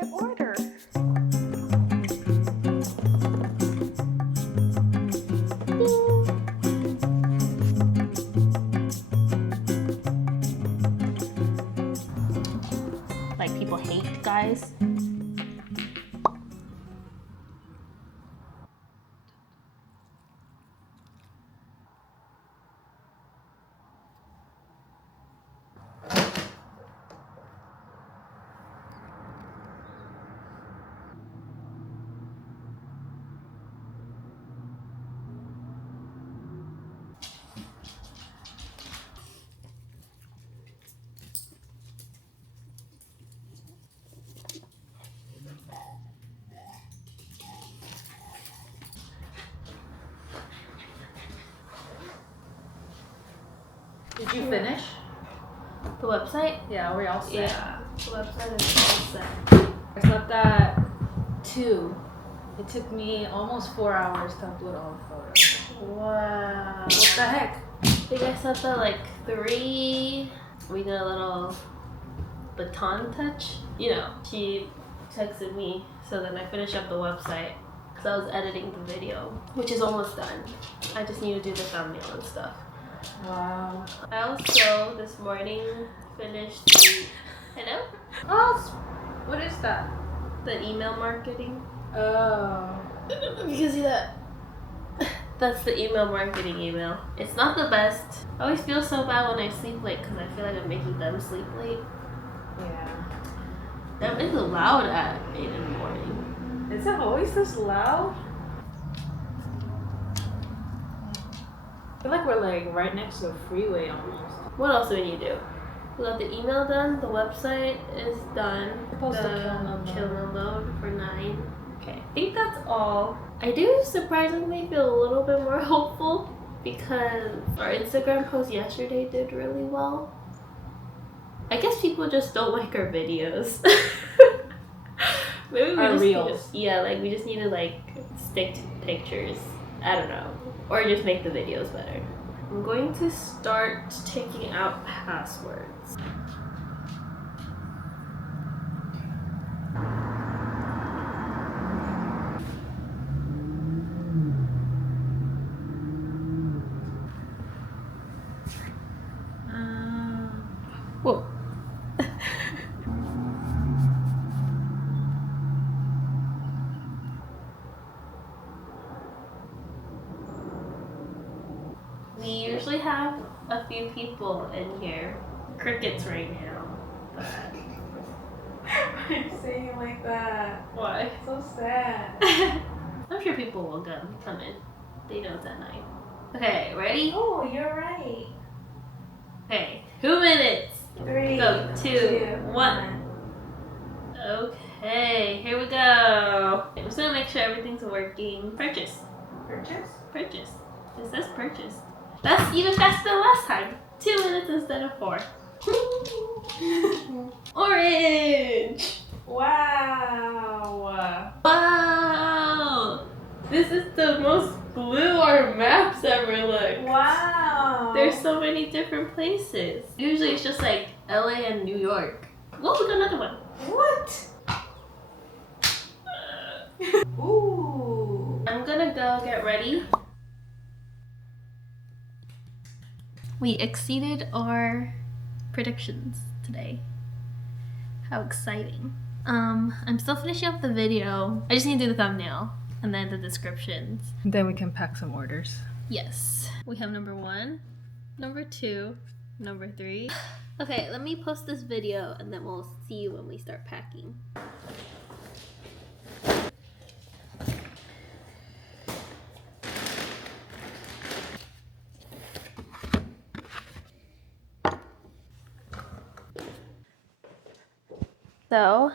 another order. Like people hate guys. Did you finish? The website? Yeah, we're all set. Yeah, the website is all set. I slept at 2. It took me almost 4 hours to upload all the photos. Wow. What the heck? I think I slept at like 3. We did a little baton touch. You know, she texted me, so then I finished up the website because I was editing the video, which is almost done. I just need to do the thumbnail and stuff. Wow. I also this morning finished the hello? Oh, what is that? The email marketing. Oh. You can see that. That's the email marketing email. It's not the best. I always feel so bad when I sleep late because I feel like I'm making them sleep late. Yeah. That is loud at 8 in the morning. Is it always this loud? I feel like we're like right next to a freeway almost. What else do we need to do? We got the email done. The website is done. Supposed to kill no load for 9. Okay, I think that's all. I do surprisingly feel a little bit more hopeful because our Instagram post yesterday did really well. I guess people just don't like our videos. Maybe we Our just reels. like we just need to like stick to pictures. I don't know. Or just make the videos better. I'm going to start taking out passwords. Whoa. We usually have a few people in here. Crickets right now. But Why are you saying it like that? why? So sad. I'm sure people will come in. They know it's at night. Okay, ready? Oh, you're right. Okay, 2 minutes. 3, Go, 2, 1. Okay, here we go. I'm just gonna make sure everything's working. Purchase. Purchase? Purchase. It says purchase. That's even faster than last time. 2 minutes instead of 4. Orange! Wow. Wow! This is the most blue our maps ever look. Wow. There's so many different places. Usually it's just like LA and New York. Whoa, we got another one. What? Ooh. I'm gonna go get ready. We exceeded our predictions today. How exciting. I'm still finishing up the video. I just need to do the thumbnail and then the descriptions. Then we can pack some orders. Yes. We have number 1, number 2, number 3. Okay, let me post this video and then we'll see you when we start packing. So,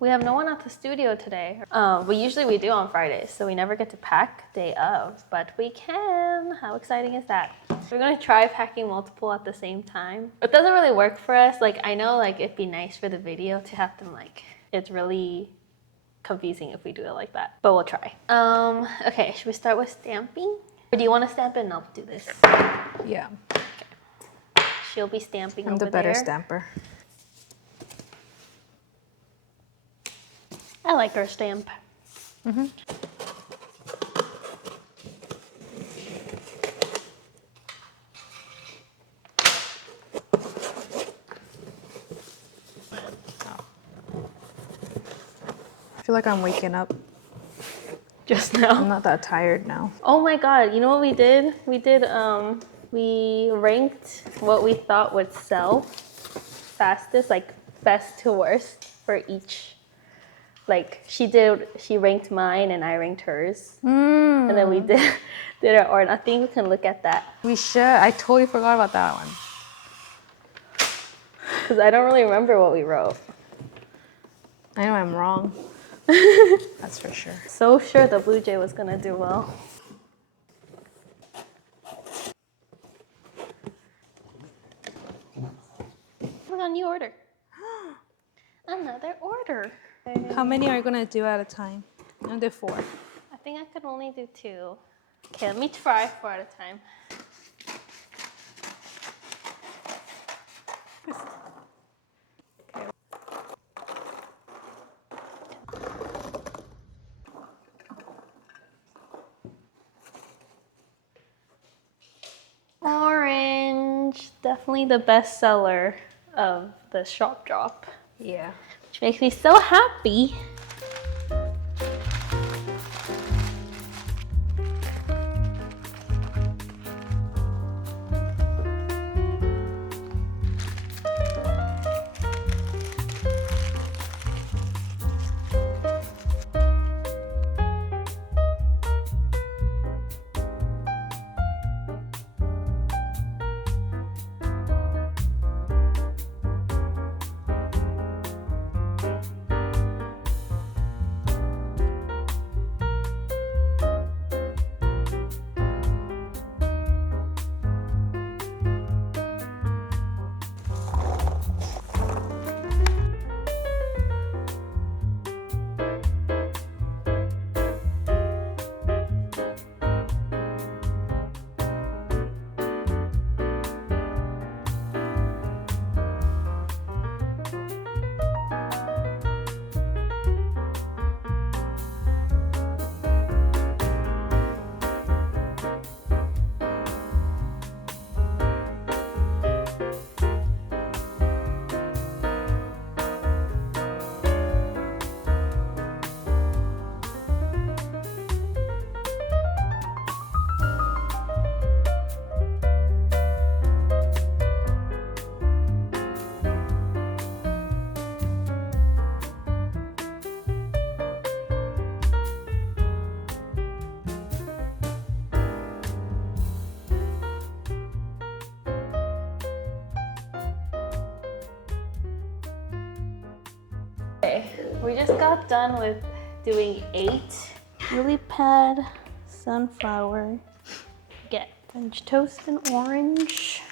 we have no one at the studio today. Usually we do on Fridays, so we never get to pack day of, but we can. How exciting is that? We're gonna try packing multiple at the same time. It doesn't really work for us. Like, I know like it'd be nice for the video to have them like, it's really confusing if we do it like that, but we'll try. Okay, should we start with stamping? Or do you want to stamp it and I'll do this? Yeah. Okay. She'll be stamping I'm over the better there. stamper. I like our stamp. I feel like I'm waking up. Just I'm now. not that tired now. Oh my god, you know what we did? We ranked what we thought would sell fastest, like best to worst for each. Like she ranked mine and I ranked hers. And then we did our order. I think we can look at that. We should. I totally forgot about that one. Because I don't really remember what we wrote. I know I'm wrong. That's for sure. So sure the Blue Jay was gonna do well. Look on new order. Another order. How many are you gonna do at a time? I'm gonna do 4. I think I could only do 2. Okay, let me try 4 at a time. Orange, definitely the best seller of the shop drop, Yeah. which makes me so happy. Okay, we just got done with doing 8. Lily pad, sunflower, get French toast and orange.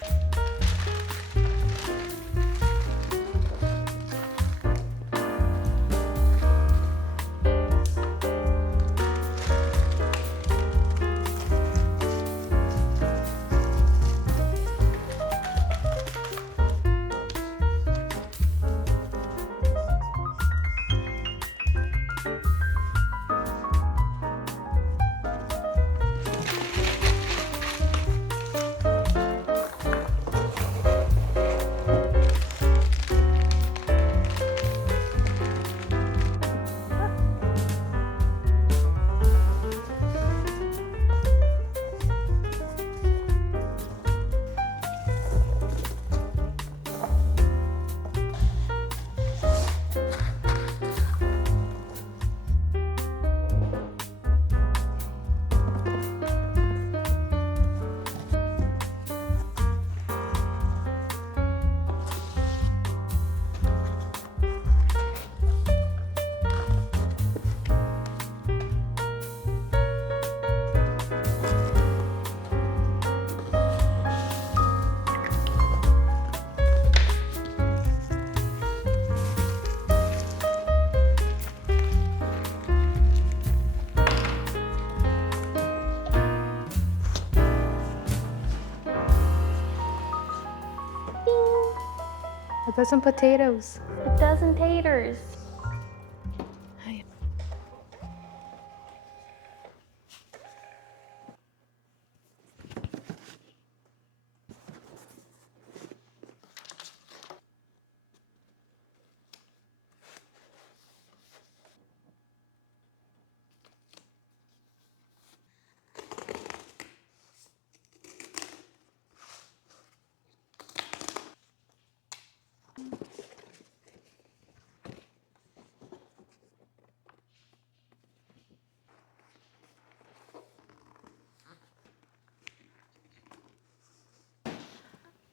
I put some potatoes. A dozen taters.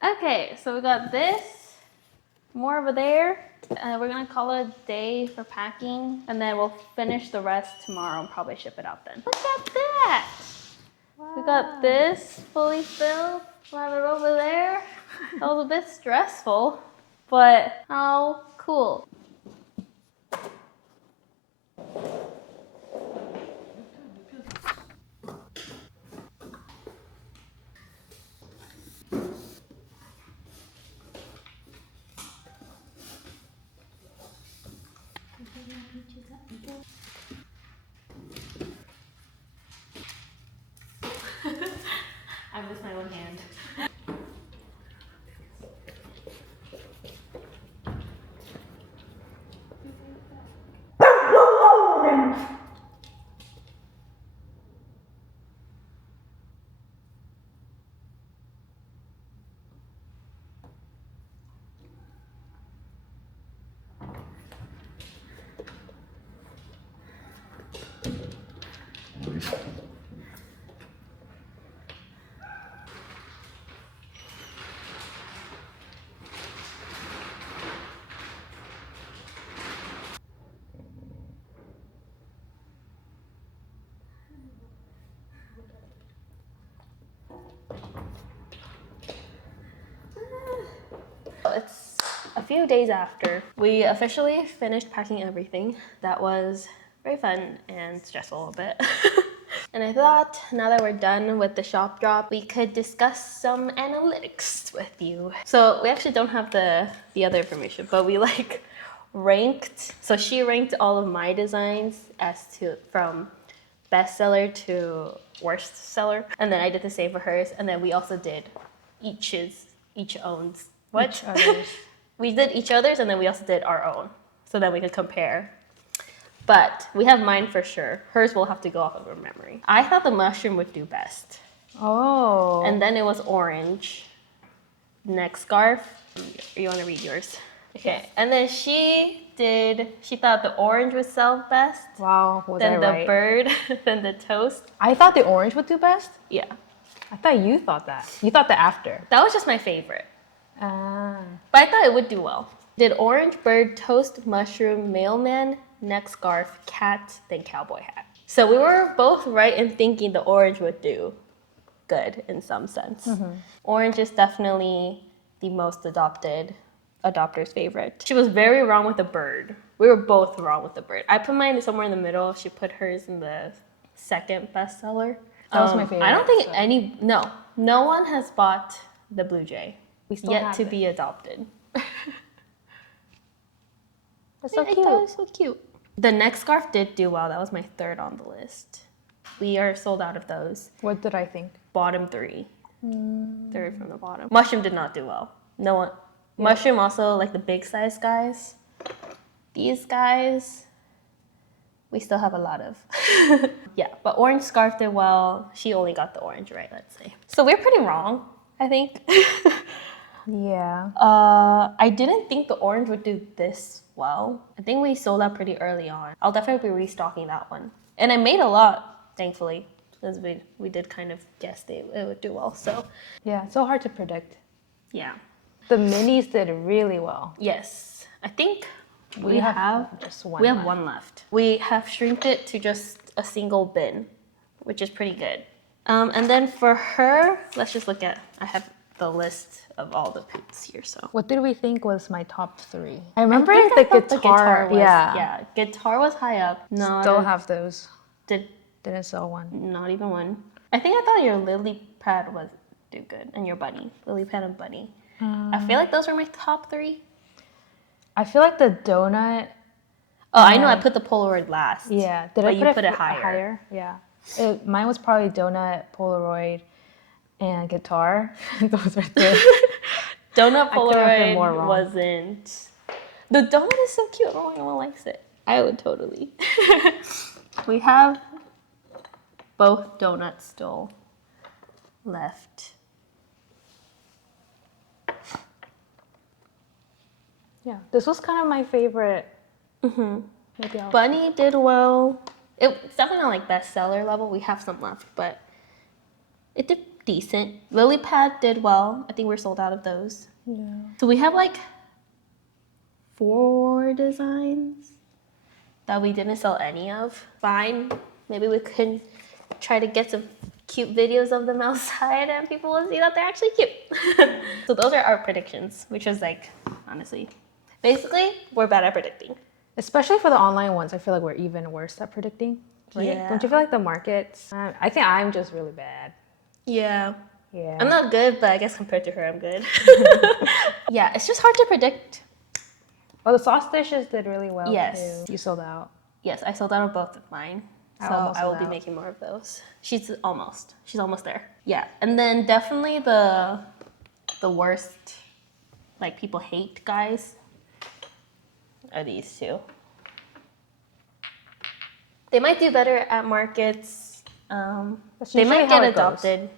Okay, so we got this, more over there. We're gonna call it a day for packing, and then we'll finish the rest tomorrow and probably ship it out then. Look at that! Wow. We got this fully filled, right over there. That was a bit stressful, but how cool. I missed my own hand. It's a few days after we officially finished packing everything. That was very fun and stressful a bit. And I thought now that we're done with the shop drop, we could discuss some analytics with you. So we actually don't have the other information, but we like ranked. So she ranked all of my designs as to from bestseller to worst seller, and then I did the same for hers, and then we also did each owns. What? Each other's. We did each other's, and then we also did our own, so then we could compare. But we have mine for sure. Hers will have to go off of her memory. I thought the mushroom would do best. Oh. And then it was orange. Next scarf. You want to read yours? Okay. And then she thought the orange would sell best. Wow, was Then I the right? bird, then the toast. I thought the orange would do best? Yeah. I thought you thought that. You thought the after. That was just my favorite. Ah. But I thought it would do well. Did orange, bird, toast, mushroom, mailman, neck scarf, cat, then cowboy hat. So we were both right in thinking the orange would do good in some sense. Orange is definitely the most adopter's favorite. She was very wrong with the bird. We were both wrong with the bird. I put mine somewhere in the middle. She put hers in the second bestseller. That was my favorite. I don't think so. no one has bought the blue jay. We still yet have to it. be adopted. That's so I cute. thought it was so cute. The neck scarf did do well. That was my third on the list. We are sold out of those. What did I think? Bottom three. Third from the bottom. Mushroom did not do well. No one. Yeah. Mushroom also, like the big size guys. These guys, we still have a lot of. Yeah, but orange scarf did well. She only got the orange right, let's say. So we're pretty wrong, I think. Yeah. I didn't think the orange would do this well. I think we sold out pretty early on. I'll definitely be restocking that one. And I made a lot, thankfully, because we did kind of guess it would do well. So Yeah, it's so hard to predict. yeah. The minis did really well. Yes. I think We have just one We have left. one left. We have shrinked it to just a single bin, which is pretty good. And then for her, let's just look at, I have the list of all the Poots here, so. What did we think was my top 3? I remember I the thought guitar. was, yeah. Guitar was high up. Still have those. Didn't sell one. Not even one. I think I thought your lily pad was do good, and your bunny, lily pad and bunny. I feel like those were my top 3. I feel like the donut. Oh, I know. I put the Polaroid last. Yeah. But you put it higher. Yeah. Mine was probably donut, Polaroid, and guitar. Those are the. Donut I could have been Polaroid more wrong. wasn't. The donut is so cute. I don't know why no one likes it. I would totally. We have both donuts still left. Yeah. This was kind of my favorite. Maybe I'll. Bunny did well. It's definitely not like bestseller level. We have some left, but it did decent. Lily pad did well. I think we're sold out of those. Yeah. So we have like 4 designs that we didn't sell any of. Fine. Maybe we can try to get some cute videos of them outside and people will see that they're actually cute. So those are our predictions, which was like, honestly, basically, we're bad at predicting. Especially for the online ones, I feel like we're even worse at predicting. Right? Yeah. Don't you feel like the markets? I think I'm just really bad. Yeah. Yeah. I'm not good, but I guess compared to her, I'm good. Yeah, it's just hard to predict. Oh, the sauce dishes did really well Yes. too. You sold out. Yes, I sold out of both of mine. I So almost I will sold be out. making more of those. She's almost there. Yeah, and then definitely the worst, like people hate guys, are these two. They might do better at markets. That's They usually might how get it goes. adopted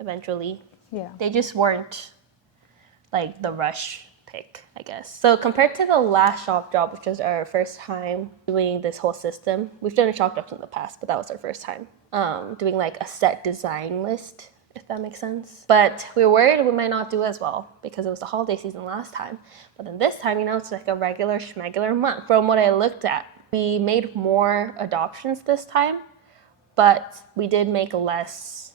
eventually. Yeah. They just weren't like the rush pick, I guess. So compared to the last shop drop, which was our first time doing this whole system, we've done a shop drops in the past, but that was our first time doing like a set design list, if that makes sense. But we were worried we might not do as well because it was the holiday season last time. But then this time, it's like a regular schmegular month. From what I looked at, we made more adoptions this time, but we did make less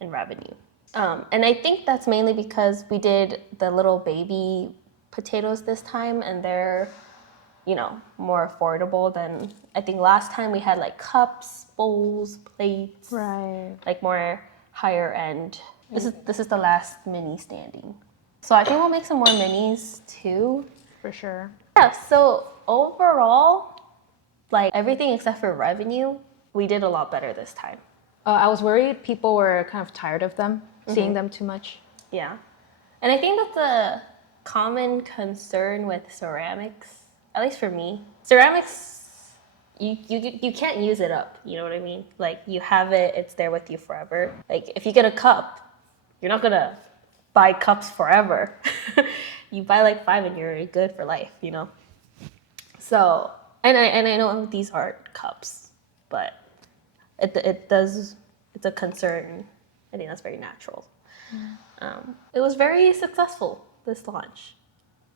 in revenue. And I think that's mainly because we did the little baby potatoes this time and they're, more affordable than, I think last time we had like cups, bowls, plates, Right. like more higher end. This is the last mini standing. So I think we'll make some more minis too. For sure. Yeah, so overall, like everything except for revenue, we did a lot better this time. I was worried people were kind of tired of them, seeing them too much. Yeah. And I think that's a common concern with ceramics, at least for me. Ceramics, you can't use it up, you know what I mean? Like you have it, it's there with you forever. Like if you get a cup, you're not gonna buy cups forever. You buy like 5 and you're good for life, So, and I know these aren't cups, but it's a concern. I think that's very natural. It was very successful, this launch,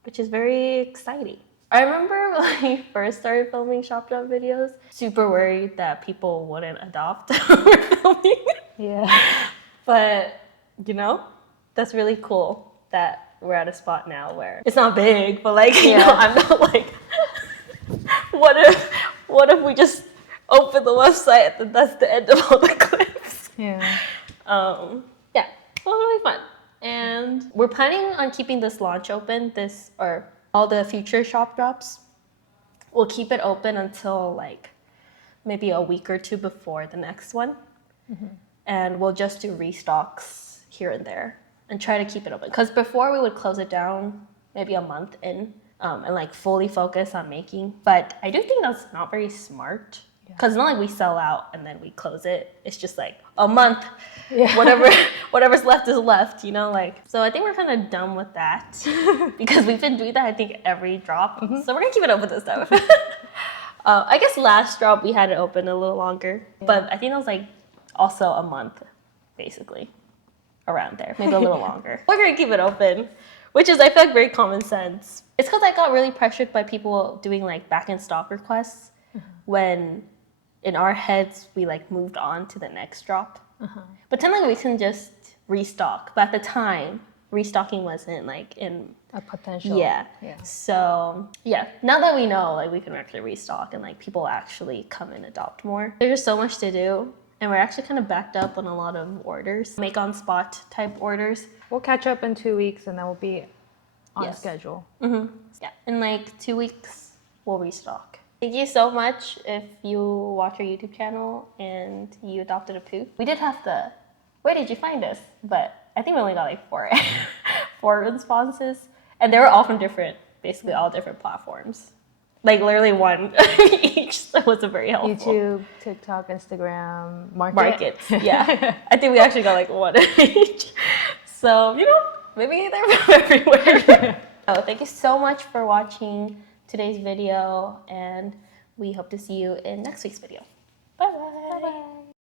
which is very exciting. I remember when we first started filming shop drop videos, super worried that people wouldn't adopt what we're filming. Yeah. But, that's really cool that we're at a spot now where it's not big, but like, I'm not like, what if we just open the website and that's the end of all the clips? Yeah. Yeah, it was really fun. And we're planning on keeping this launch open, or all the future shop drops. We'll keep it open until like maybe a week or 2 before the next one. And we'll just do restocks here and there and try to keep it open. Because before we would close it down maybe a month in and like fully focus on making. But I do think that's not very smart. Because it's not like we sell out and then we close it. It's just like a month, whatever's left is left, So I think we're kind of done with that because we've been doing that, I think, every drop. So we're going to keep it open this time. I guess last drop we had it open a little longer. But I think it was like also a month, basically, around there. Maybe a little longer. We're going to keep it open, which is, I feel like, very common sense. It's because I got really pressured by people doing like back-end stock requests when in our heads we like moved on to the next drop. But technically we can just restock. But at the time, restocking wasn't like in A potential. Yeah. So now that we know, like we can actually restock and like people actually come and adopt more. There's just so much to do. And we're actually kind of backed up on a lot of orders, make on spot type orders. We'll catch up in 2 weeks and then we'll be on Yes. schedule. Yeah, in like 2 weeks, we'll restock. Thank you so much if you watch our YouTube channel and you adopted a Poot. We did have where did you find us? But I think we only got like 4 responses. And they were all from basically all different platforms. Like literally one each, so it wasn't very helpful. YouTube, TikTok, Instagram, Markets, yeah. I think we actually got like 1 each. So, maybe they're from everywhere. Oh, thank you so much for watching today's video, and we hope to see you in next week's video. Bye-bye. Bye-bye.